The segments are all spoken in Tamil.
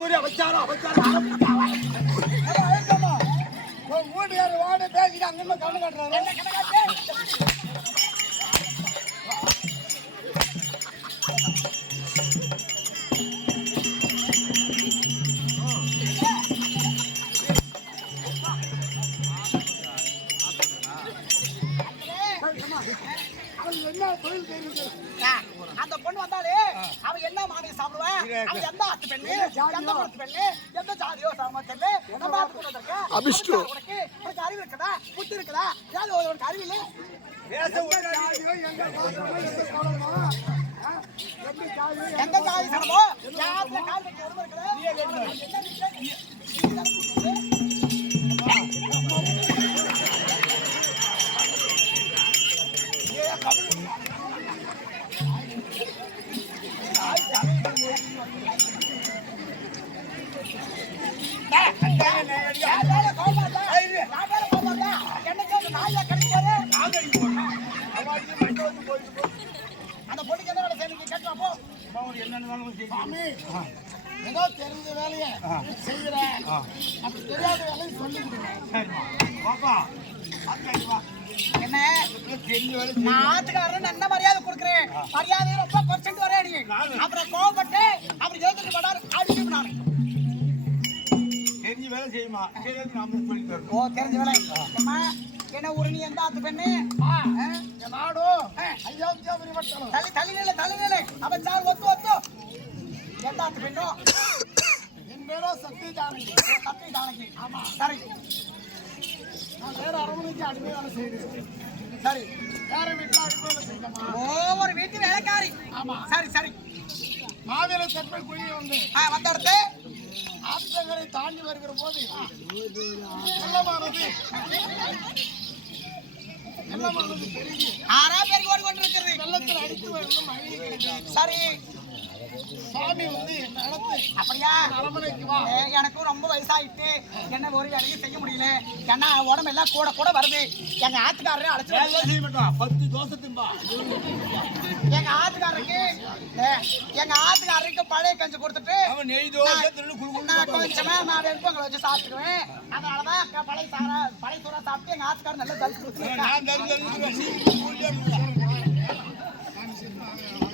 வீட்டுக்காரர் வாட பேசிட்டு அங்க கண்ணு காட்டுறாரு. அந்த பொண்ணு வந்தாலே அவ என்ன மாடி சாப்பிடுவேன், அவ எந்த ஆத்து பெண்ணு, எந்த மரத்து பெண்ணு, எந்த ஜாதியோ சாமத்தல்ல நம்ம ஆத்து கொண்டு வந்திருக்க. அபிஷ்டு உனக்கு அறிவு இருக்குதா, புத்தி இருக்குதா? ஏதாவது உனக்கு அறிவு இல்லை? எந்த ஜாதி சனமோ யாத்துல கால் வைக்க உரிமை அந்த பொண்ணுக்கு என்ன வேலை செய்யணும் கேட்கலாம். ஏதோ தெரிஞ்ச வேலையை செய்யறேன், அப்படி தெரியாத வேலையை சொல்லிக்கிட்டு என்ன நான் ஆத்துக்காரன் என்ன மரியாதை கொடுக்குறேன், மரியாதையை ரொம்ப பர்சன்ட் வரேன். அப்புறம் கோவப்பட்டு அப்புறம் எழுதிட்டு போனார் அடிச்சு நான் தெரிஞ்ச வேலை செய்யுமா? ஓ தெரிஞ்ச வேலை அம்மா என்ன ஊரு, நீ எந்த ஆத்து பெண்ணு? நாடோ தள்ளி தள்ளி நிலை தள்ளி நிலை அவன் சார் ஒத்து ஒத்து எந்த ஆத்து பெண்ணோ? என் பேரோ சக்தி ஜானகி. சக்தி ஜானகி. ஆமா சரி. நான் வேற அரண்மனைக்கு அடிமை வேலை செய்யறேன். சரி. வேற வீட்டுல அடிமை வேலை செய்யலாமா? ஒவ்வொரு வீட்டு வேலைக்காரி. ஆமா சரி சரி. மாவேல தெப்பல் குழி வந்து வந்த இடத்து ஆத்தங்கரை தாண்டி வருகிற போது வெள்ளமானது பெருகி 6 பேருக்கு ஓடி கொண்டு இருக்கிறது. வெள்ளத்தில் அடித்து வரணும் மழை. சரி. சாமி வந்து என்ன நடத்து அப்படியா? அரண்மனைக்கு வா. எனக்கும் ரொம்ப வயசாயிட்டு என்ன ஒரு வேலையும் செய்ய முடியல. ஏன்னா உடம்பு எல்லாம் கூட கூட வருது. எங்க ஆத்துக்காரரே அழைச்சு 10 தோசை திம்பா. எங்க ஆத்துக்காரருக்கு பழைய கஞ்சி கொடுத்துட்டு நான் கொஞ்சமா நான் வெறுப்பங்களை வச்சு சாப்பிட்டுக்குவேன். அதனாலதான் பழைய சோறா சாப்பிட்டு எங்க ஆத்துக்காரர் நல்லா தரிச்சு கொடுத்துருக்கேன்.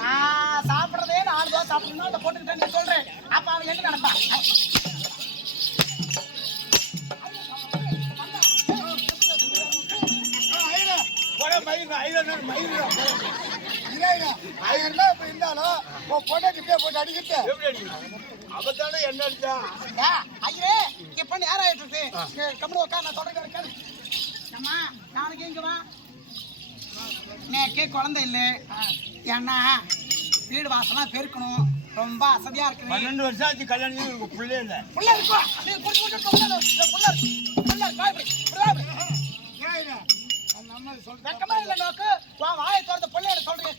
நான் சாப்பிடுறதே 4 தோசை சாப்பிடணும் அந்த போட்டுக்கிட்டேன்னு சொல்றேன். அப்ப அவன் எங்க நடப்பான்? போட்டு அடிக்கிட்டு அவத்தானே என்ன அடிச்சா ஐயே இப்ப நேரம் ஆயிட்டு இருக்கு. கம்பெனி உட்கார், நான் சொல்றேன். அம்மா நாளைக்கு இங்க வா. நேக்கே குழந்தை இல்லை. ஏன்னா வீடு வாசலாம் பெருக்கணும், ரொம்ப அசதியா இருக்கு. 12 வருஷம் ஆச்சு கல்யாணம், பிள்ளை இல்லை. புள்ள இருக்கும் வெக்கமா இல்ல நோக்கு. வாயை திறந்த பொள்ளையோட சொல்றேன்.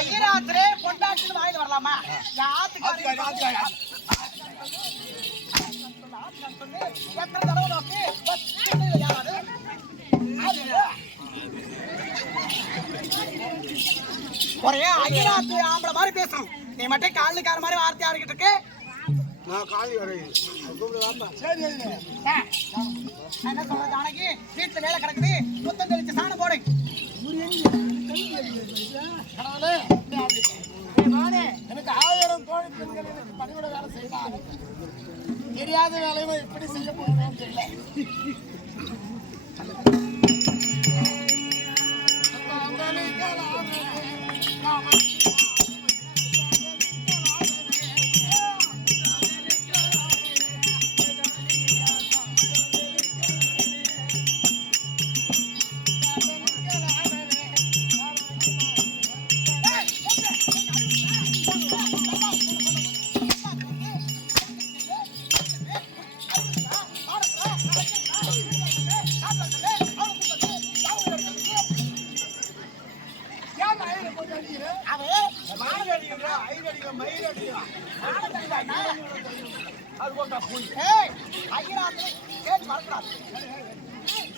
ஐயராத்திரே பொண்டாட்டின்னு வாயில வரலாமா? எத்தனை தடவை நோக்கி யாராவது ஒரே ஐயராத்திரி ஆம்பளை மாதிரி பேசணும். நீ மட்டும் காலுக்கார மாதிரி வார்த்தை ஆடிக்கிட்டு இருக்கு. நான் காலி வரேன். என்ன சொல்ற ஜானகி, வீட்டுல வேலை கிடக்குது, முத்தம் தெளிச்சு சாணம் போடு. எனக்கு 1000 தோழி பெண்கள் எனக்கு பணிவிட வேலை செய்யலாம். தெரியாத வேலையை எப்படி செய்ய போறோம் தெரியல.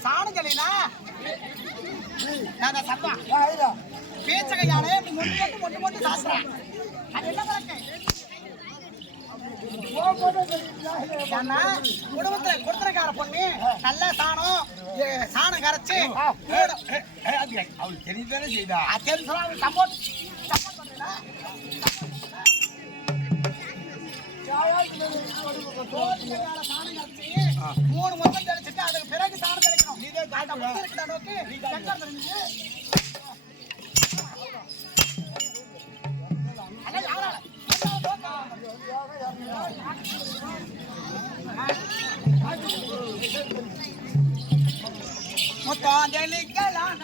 சாணஞ்சலினா நான் சத்தம் ஐயா பேச்சகையாலே மொட்டு மொட்டு சாப்பிட்றேன். அது என்ன பழக்கம்? ஏன்னா குடும்பத்துல கொடுத்தனக்கார பொண்ணு நல்லா சாணம் கரைச்சு அவள் தெரியுதானே செய்தா சப்போர்ட் சப்போர்ட் பண்ணுறா. சாணம் கரைச்சி 3 வருஷம் தெளிச்சுட்டு அதுக்கு பிறகு சாணம் கிடைக்கணும். மொத்தம் தெளிக்கலாம்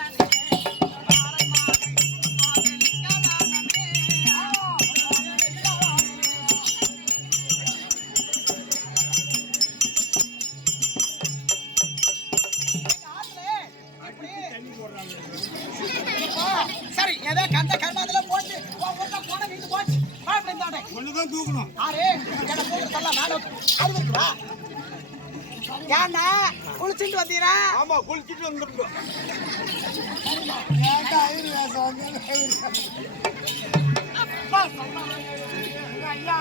சரி ஏதோ கண்ட கர்மாதில போட்டு போன வீட்டு போச்சு ஒண்ணுதான் தூக்கணும். ஆரே என்ன தூக்க சொல்ல மேல அறிவிக்குவா ஏன்னா குளிச்சுட்டு வந்தீரா? ஆமா குளிச்சுட்டு வந்துட்டோம். ஏன்டா ஐரு வேஷம் வந்து ஐயா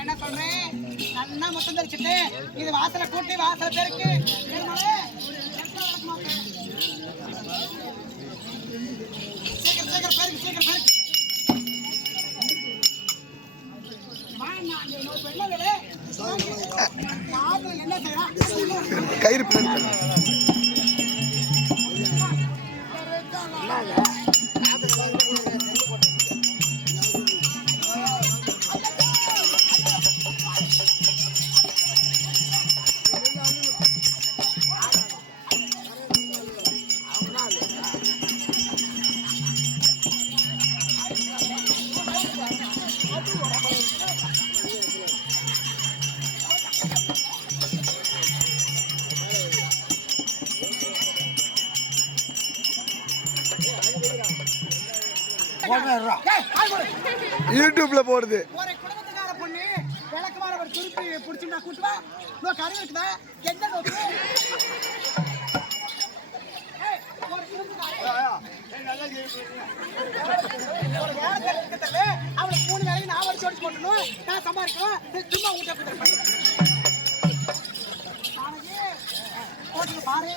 என்ன சொல்றேன்? நல்லா மொத்தம் தெரிச்சுட்டு இது வாசலை கூட்டி வாசலை பெருக்கு சீக்கிரம் பெருக்கு சீக்கிரம் பெருக்கு. என்ன செய்யலாம்? கயிறு யூடியூப்ல போடுது. ஒரு குடும்பத்துக்கார பொண்ணு விளக்குமாற ஒரு துருப்பி பிடிச்சுட்டா கூட்டுவா இன்னும் கறி இருக்குதா எந்த நோக்கு ஒரு வேலை இருக்கிறதுல அவளுக்கு 3 வேலைக்கு நான் வச்சு ஓடிச்சு போட்டணும். நான் சம்பாதிக்கணும். சும்மா ஊட்ட போட்டு பாரு.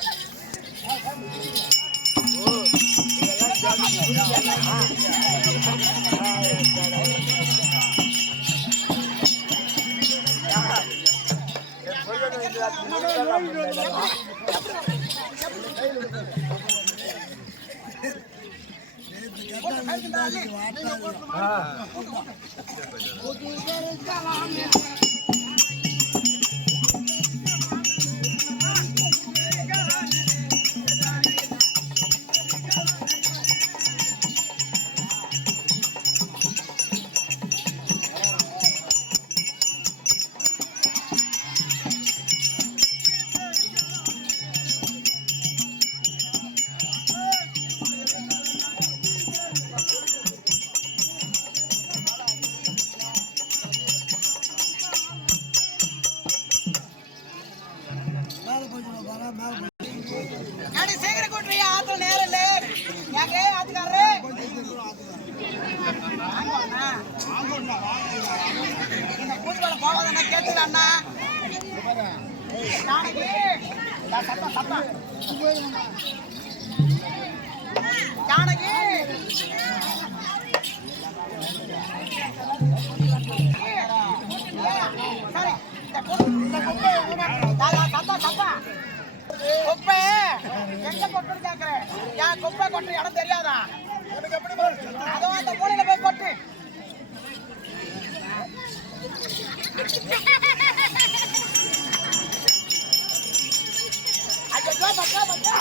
சீக்கிரம் கூட்டுறீ ஆத்துல நேரம் இல்ல யாரே ஆத்துக்காரரே இந்த பூஜை போவாதண்ணா கேட்டுதாண்ணா நாளைக்கு ஜானகி சரி குப்பை எங்க கொட்டுன்னு கேக்குறேன். என் குப்பை கொட்டுற இடம் தெரியாதா? அதோ அந்த மூலையில போய் கொட்டு. ஐயோ பச்சா பச்சா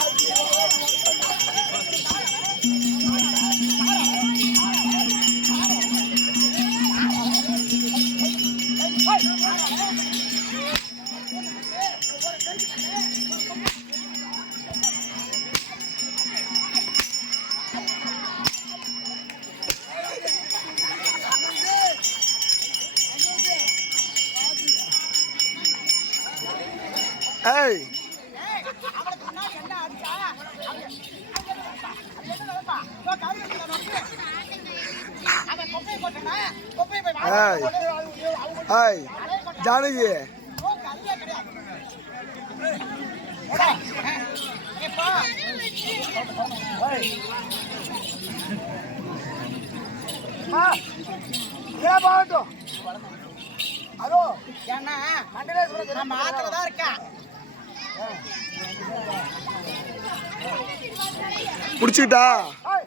ஏய் ஏய், அவனுக்கு முன்னாடி என்ன அடிச்சா? அது என்ன நினைப்பா? இதோ கறி எடுத்துட்டு வந்து, அவன் கொப்பையை போட்டானா? கொப்பையை போய் ஏய் ஏய் ஜானகி ஓ, கறியே கிடையாது. ஏடா, இப்போ ஏன் பாகட்டும் அதோ ஏன்னா மண்டலேஸ்வரர் நம்ம ஆத்துல தான் இருக்கேன். பிடிச்சிக்கிட்டா ஏய்